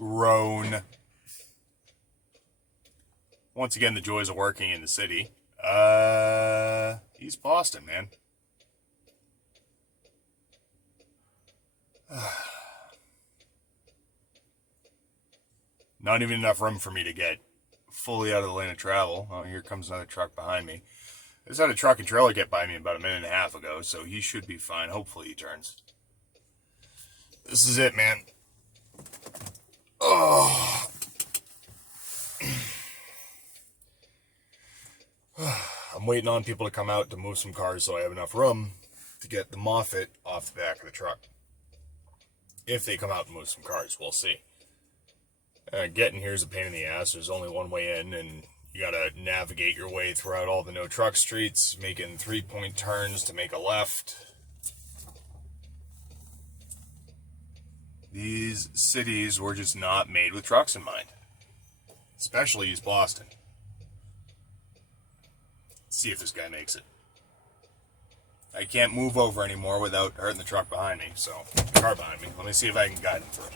grown. Once again, the joys of working in the city. East Boston, man. Not even enough room for me to get fully out of the lane of travel. Oh, here comes another truck behind me. I just had a truck and trailer get by me about a minute and a half ago, so he should be fine. Hopefully he turns. This is it, man. Oh. I'm waiting on people to come out to move some cars so I have enough room to get the Moffat off the back of the truck. If they come out and move some cars, we'll see. Getting here is a pain in the ass. There's only one way in, and you gotta navigate your way throughout all the no truck streets, making 3-point turns to make a left. These cities were just not made with trucks in mind. Especially East Boston. Let's see if this guy makes it. I can't move over anymore without hurting the truck behind me, so, the car behind me. Let me see if I can guide him through it.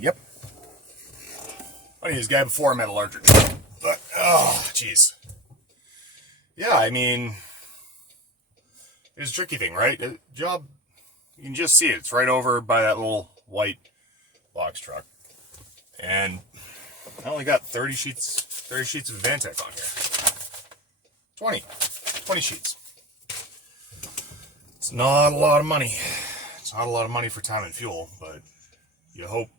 Yep. Funny, this guy before him had a larger truck. But, oh, jeez. Yeah, I mean, it's a tricky thing, right? The job, you can just see it. It's right over by that little white box truck. And I only got 30 sheets of Vantech on here. 20 sheets. It's not a lot of money. It's not a lot of money for time and fuel, but you hope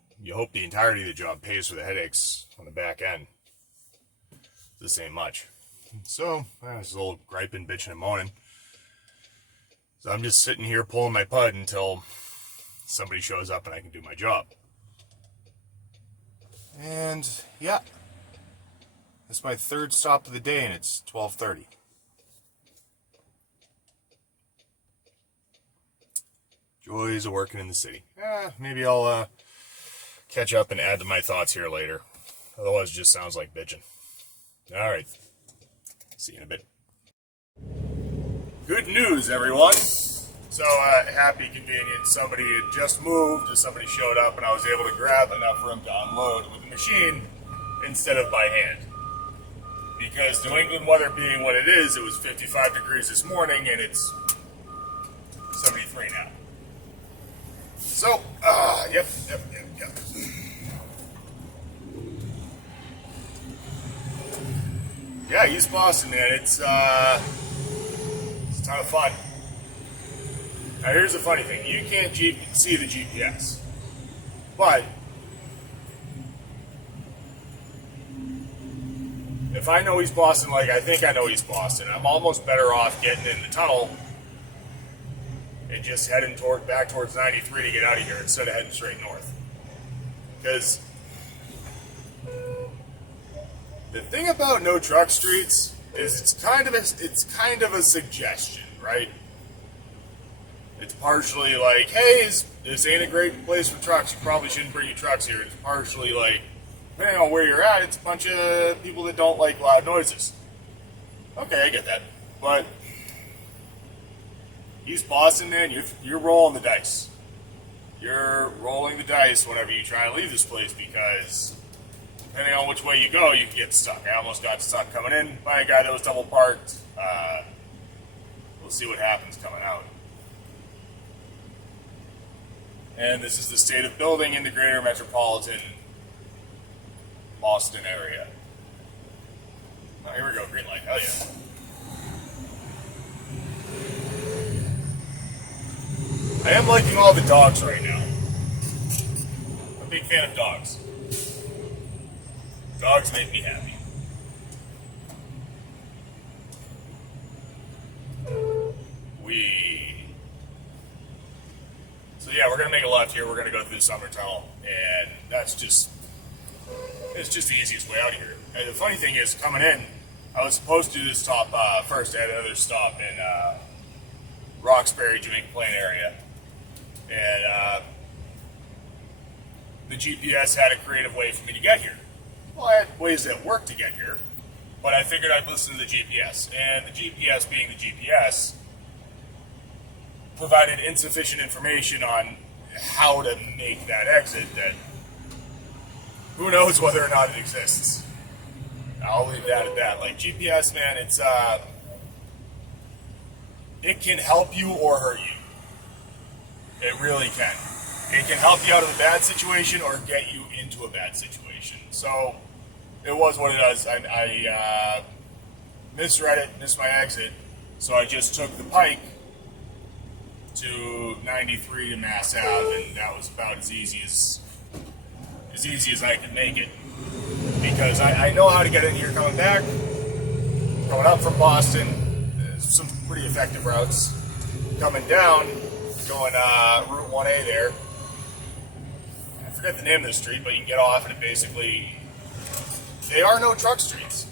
the entirety of the job pays for the headaches on the back end. This ain't much. So, it's a little griping, bitching, and moaning. So I'm just sitting here pulling my pud until somebody shows up and I can do my job. And, yeah. It's my third stop of the day and it's 12:30. Joys of working in the city. Maybe I'll catch up and add to my thoughts here later. Otherwise, it just sounds like bitching. All right. See you in a bit. Good news, everyone. So, happy convenience. Somebody had just moved, and somebody showed up, and I was able to grab enough room to unload with the machine instead of by hand. Because New England weather being what it is, it was 55 degrees this morning, and it's 73 now. So, yep. Yeah, East Boston, man, it's a ton of fun. Now, here's the funny thing. You can't see the GPS. But if I know East Boston like I think I know East Boston, I'm almost better off getting in the tunnel and just heading back towards 93 to get out of here instead of heading straight north. Because the thing about no truck streets is it's kind of a suggestion, right? It's partially like, hey, this ain't a great place for trucks. You probably shouldn't bring your trucks here. It's partially like, depending on where you're at, it's a bunch of people that don't like loud noises. Okay, I get that. But East Boston, man, you're rolling the dice. You're rolling the dice whenever you try and leave this place because depending on which way you go, you can get stuck. I almost got stuck coming in by a guy that was double parked. We'll see what happens coming out. And this is the state of building in the greater metropolitan Boston area. Oh, here we go, green light. Hell yeah. I am liking all the dogs right now. I'm a big fan of dogs. Dogs make me happy. So yeah, we're gonna make a left here. We're gonna go through the summer tunnel, and it's just the easiest way out of here. And the funny thing is, coming in, I was supposed to do this stop first. I had another stop in Roxbury, Jamaica Plain area, and the GPS had a creative way for me to get here. Well, I had ways that worked to get here, but I figured I'd listen to the GPS, and the GPS being the GPS, provided insufficient information on how to make that exit that who knows whether or not it exists. I'll leave that at that. Like GPS, man, it can help you or hurt you. It really can. It can help you out of a bad situation or get you into a bad situation. So it was what it is. I misread it, missed my exit, so I just took the Pike to 93 to Mass Ave, and that was about as easy as I could make it, because I know how to get in here coming back, coming up from Boston. There's some pretty effective routes. Coming down, going Route 1A there. I forget the name of the street, but you can get off, and it basically, there are no truck streets.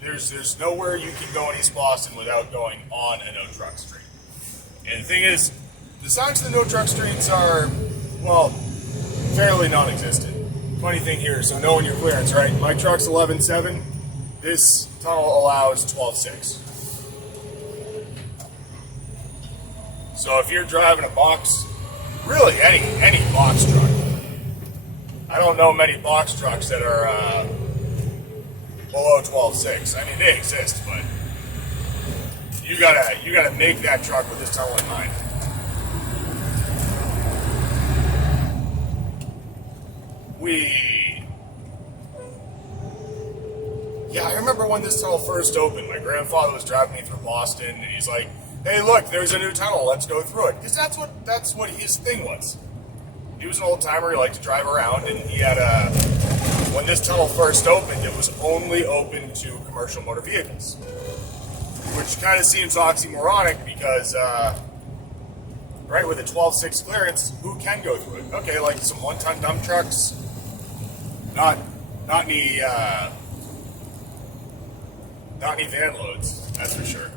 There's nowhere you can go in East Boston without going on a no truck street. And the thing is, the signs to the no truck streets are, well, fairly non-existent. Funny thing here, so knowing your clearance, right? My truck's 11.7. This tunnel allows 12.6. So if you're driving a box, really any box truck, I don't know many box trucks that are below 12.6. I mean, they exist, but you gotta make that truck with this tunnel in mind. Yeah, I remember when this tunnel first opened. My grandfather was driving me through Boston, and he's like, "Hey, look, there's a new tunnel. Let's go through it." Because that's what his thing was. He was an old timer. He liked to drive around, and he had when this tunnel first opened, it was only open to commercial motor vehicles, which kind of seems oxymoronic because, right, with a 12.6 clearance, who can go through it? Okay, like some one-ton dump trucks, not any van loads, that's for sure.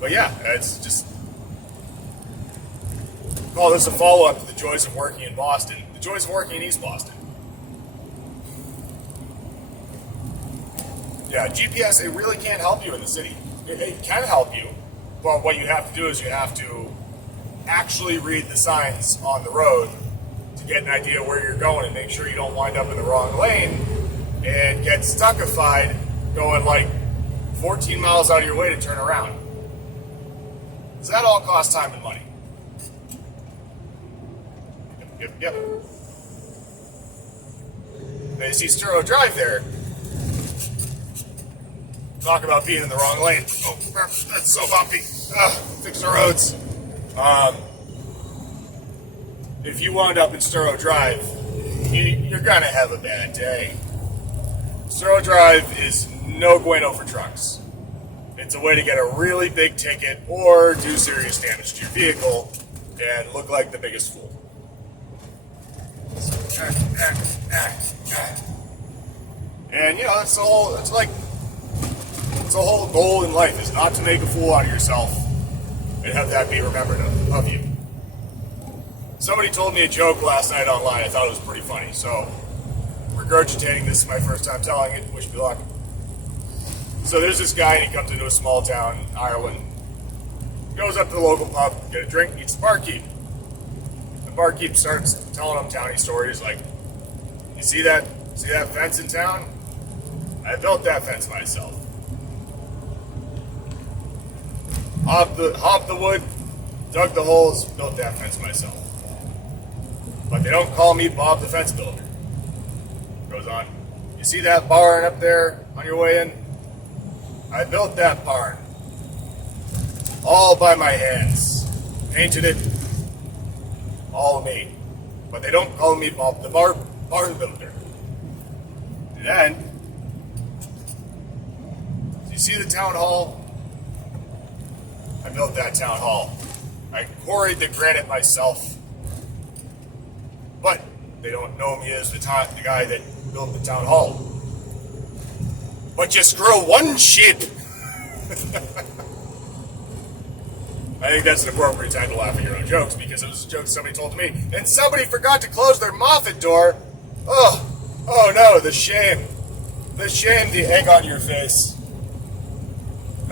But yeah, it's just, call this a follow-up to the joys of working in Boston, the joys of working in East Boston. Yeah, GPS, it really can't help you in the city. It can help you, but what you have to do is you have to actually read the signs on the road to get an idea where you're going and make sure you don't wind up in the wrong lane and get stuckified going like 14 miles out of your way to turn around. Does that all cost time and money? Yep. Now you see Sturo Drive there. Talk about being in the wrong lane. Oh, that's so bumpy. Fix the roads. If you wound up in Sturo Drive, you're gonna have a bad day. Sturo Drive is no bueno for trucks. It's a way to get a really big ticket or do serious damage to your vehicle and look like the biggest fool. And you know, it's the whole goal in life is not to make a fool out of yourself and have that be remembered of you. Somebody told me a joke last night online. I thought it was pretty funny, so regurgitating this is my first time telling it. Wish me luck. So there's this guy, and he comes into a small town in Ireland. Goes up to the local pub, get a drink, meets the barkeep. The barkeep starts telling him towny stories like, "You see that fence in town? I built that fence myself. Hopped the wood, dug the holes, built that fence myself. But they don't call me Bob the Fence Builder." Goes on. "You see that barn up there on your way in? I built that barn." all by my hands. Painted it, all me. But they don't call me Bob the barn builder. And then, you see the town hall? I built that town hall. I quarried the granite myself. But they don't know me as the guy that built the town hall. But you screw one ship. I think that's an appropriate time to laugh at your own jokes, because it was a joke somebody told me, and somebody forgot to close their Moffat door. Oh no, the shame. The shame, the egg on your face.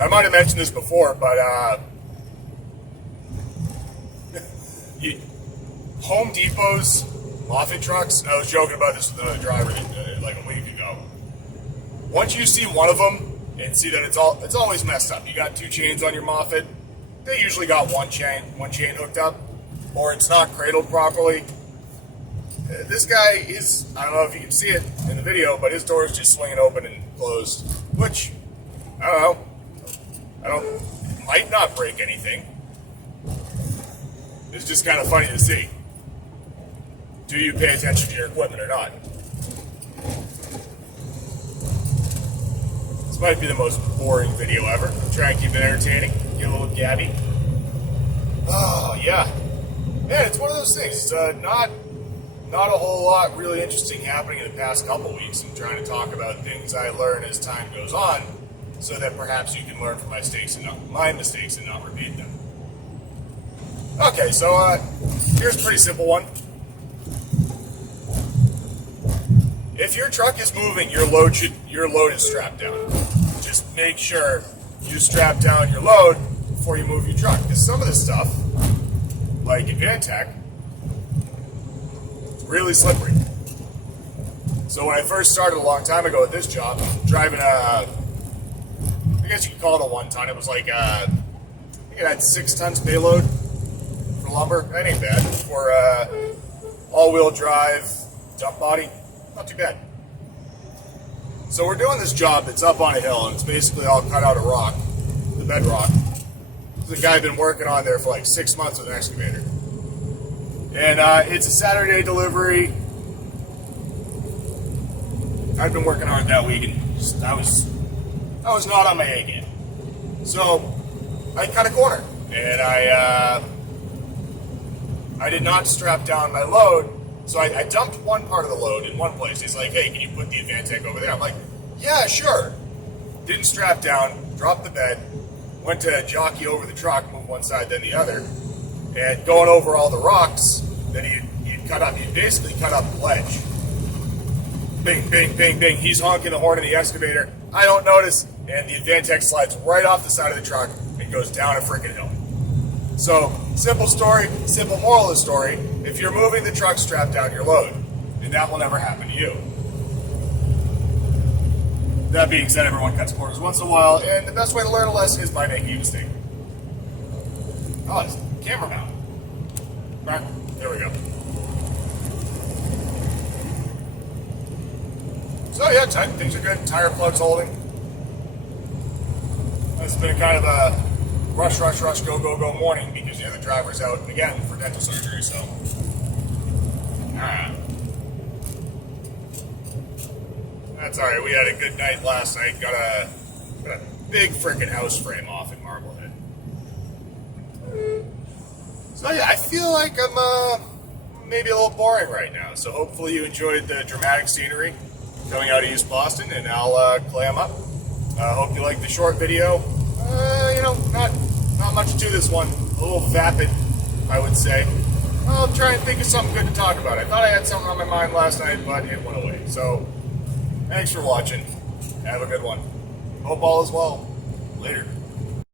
I might have mentioned this before, but Home Depot's Moffat trucks, I was joking about this with another driver like a week ago. Once you see one of them and see that it's always messed up. You got two chains on your Moffat. They usually got one chain hooked up, or it's not cradled properly. This guy is, I don't know if you can see it in the video, but his door is just swinging open and closed, which, I don't know, it might not break anything. It's just kind of funny to see. Do you pay attention to your equipment or not? This might be the most boring video ever. Try and keep it entertaining. Get a little gabby. Oh, yeah. Man, it's one of those things. It's not a whole lot really interesting happening in the past couple weeks. I'm trying to talk about things I learn as time goes on, so that perhaps you can learn from my mistakes and not repeat them. Okay, so here's a pretty simple one. If your truck is moving, your load is strapped down. Just make sure you strap down your load before you move your truck. Because some of this stuff, like Advantech, is really slippery. So when I first started a long time ago at this job, driving I guess you could call it a 1 ton. It was like, I think it had 6 tons payload for lumber. That ain't bad. For all-wheel drive dump body, not too bad. So we're doing this job that's up on a hill, and it's basically all cut out of rock, the bedrock. The guy had been working on there for like 6 months with an excavator. And it's a Saturday delivery. I'd been working hard that week, and just, I was not on my A game. So I cut a corner, and I did not strap down my load. So I dumped one part of the load in one place. He's like, hey, can you put the Advantech over there? I'm like, yeah, sure. Didn't strap down, dropped the bed, went to jockey over the truck, move one side then the other, and going over all the rocks that he'd cut up. He'd basically cut up the ledge. Bing, bing, bing, bing. He's honking the horn of the excavator. I don't notice, and the Advantech slides right off the side of the truck and goes down a freaking hill. So, simple story, simple moral of the story. If you're moving the truck, strap down your load, and that will never happen to you. That being said, everyone cuts corners once in a while, and the best way to learn a lesson is by making a mistake. Oh, it's camera mount. Alright, there we go. So yeah, things are good. Tire plug's holding. It's been kind of a rush, go morning because the other driver's out again for dental surgery, so. That's alright, we had a good night last night. Got a big freaking house frame off in Marblehead. So yeah, I feel like I'm maybe a little boring right now, so hopefully you enjoyed the dramatic scenery coming out of East Boston, and I'll clam up. Hope you liked the short video. Not much to this one. A little vapid, I would say. I'll try and think of something good to talk about. I thought I had something on my mind last night, but it went away. So, thanks for watching. Have a good one. Hope all is well. Later.